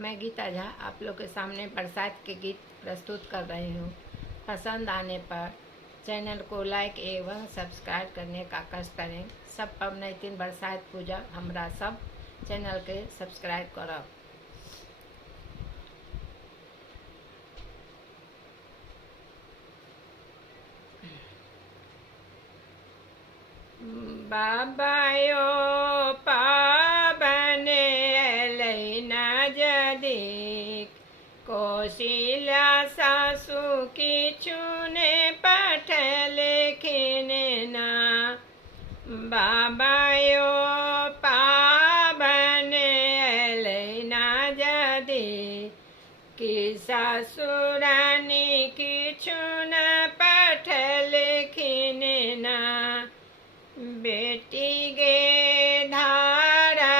मैं गीता झा आप लोग के सामने बरसात के गीत प्रस्तुत कर रही हूँ। पसंद आने पर चैनल को लाइक एवं सब्सक्राइब करने का कष्ट करें। सब पवनैतिन बरसात पूजा हमरा सब चैनल के सब्सक्राइब करब। बाबायो पाबने अलै नजदीक, कौशल्या सासु किछुने पठलखिन ना। बाबायो पाबने अलै नजदीक, कि सासुरानी किछु न पठलखिन ना। बेटी गे धारा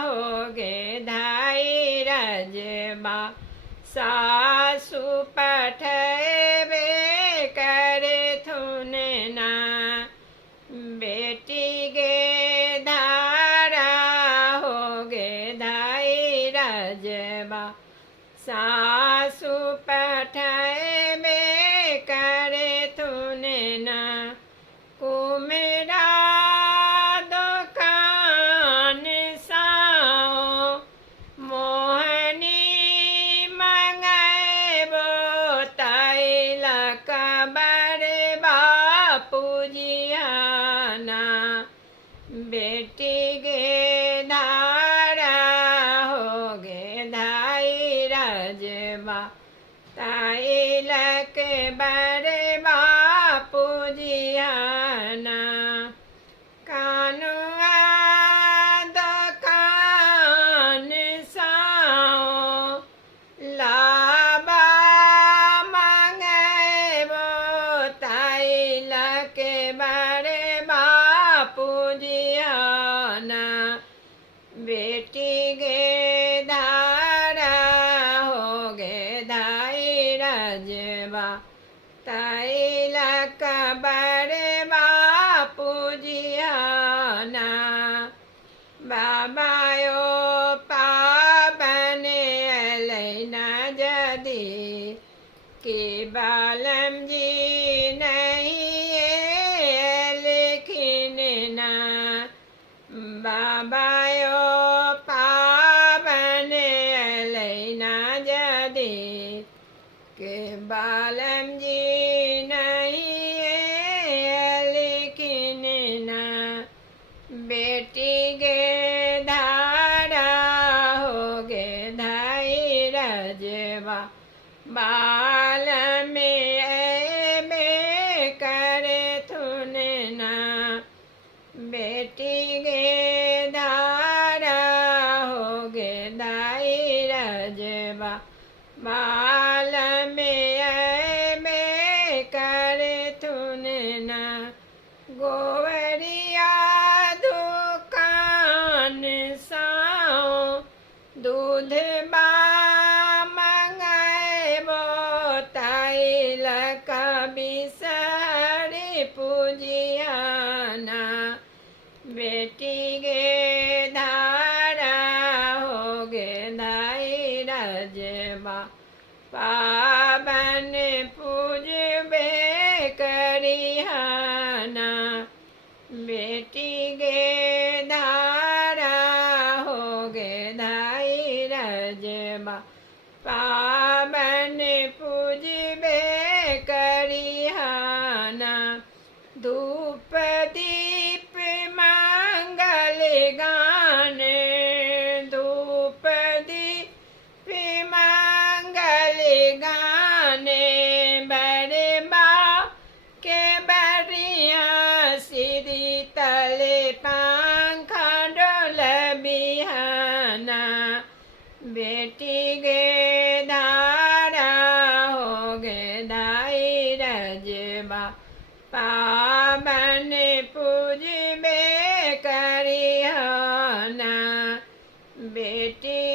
हो गे धाई रजबा, सासु पठेबे करे थुन ना। बेटी गे धारा हो गे धाई रजबा, सासु पठेबे करे थुन ना। कुमेरा दुकान साओ मोहनी मंगैबो, तैलक बड़े बापूजियाना। बेटी गे धारा हो गे धाई रजबा, तैलक बड़े बापूजियाना। कानुआ दुकान साओ लाबा मंगैबो, तैलक बड़े बापूजियाना। बेटी गे धारा हो गे धाई रजबा, तैलक बड़े बापूजियाना। बाबायो पाबने अलै नजदीक, कि बालम जी नहीं एलखिन ना। बाबायो पाबने अलै नजदीक, कि बालम जी नहीं एलखिन ना। बेटी गे धारा हो गे धाई रजबा, बाल में एबे करे थुन ना। बेटी गे धारा हो गे धाई रजबा, बाल में एबे करे थुन ना। गोवरिया दुकान साओ दूध बा मंगैबो, तैलक बिसहरि पूजियाना। बेटी गे धारा हो गे धाई रजबा, पाबन पूजबे करिहाना। बेटी गे धारा हो गे धाई रजबा, पाबन पूजबे करिहाना। धूप दीप मंगल गान, धूप दीप मंगल गाने। बड़े बा के बरिया सिरी तले पंखा डोल बिहाना। बेटी गे धारा हो गे धाई रजबा, पाबन पूजबे करिहाना। बेटी